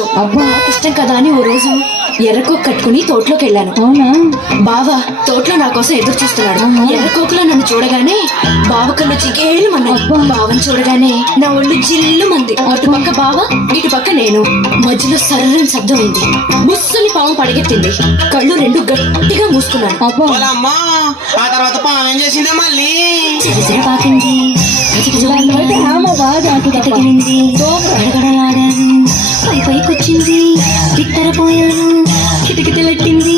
అబ్బా ఇష్టం కదా అని ఓ రోజు ఎర్రకోక్ కట్టుకుని తోటలోకి వెళ్ళాను. అవునా? బావ తోటలో నా కోసం ఎదురు చూస్తున్నాడు. ఎర్రకోకలో నన్ను చూడగానే బావ కళ్ళు చికేలు మన్నాయి. బావని చూడగానే నా ఒళ్ళు జిల్లు మంది. అటు పక్క బావ, ఇటు పక్క నేను. మధ్యలో సర్రని శబ్దం అయింది. బుస్సుని పాము పడగెత్తింది. కళ్ళు రెండు గట్టిగా మూసుకున్నాను. అమ్మా ఆ తర్వాత పాము ఏం చేసిందే మళ్ళీ చిరిసిరి పాకింది. తగిలింది. గడగడలాడాను. పైకొచ్చింది. బిత్తరపోయాను. కిటకిటలెట్టింది.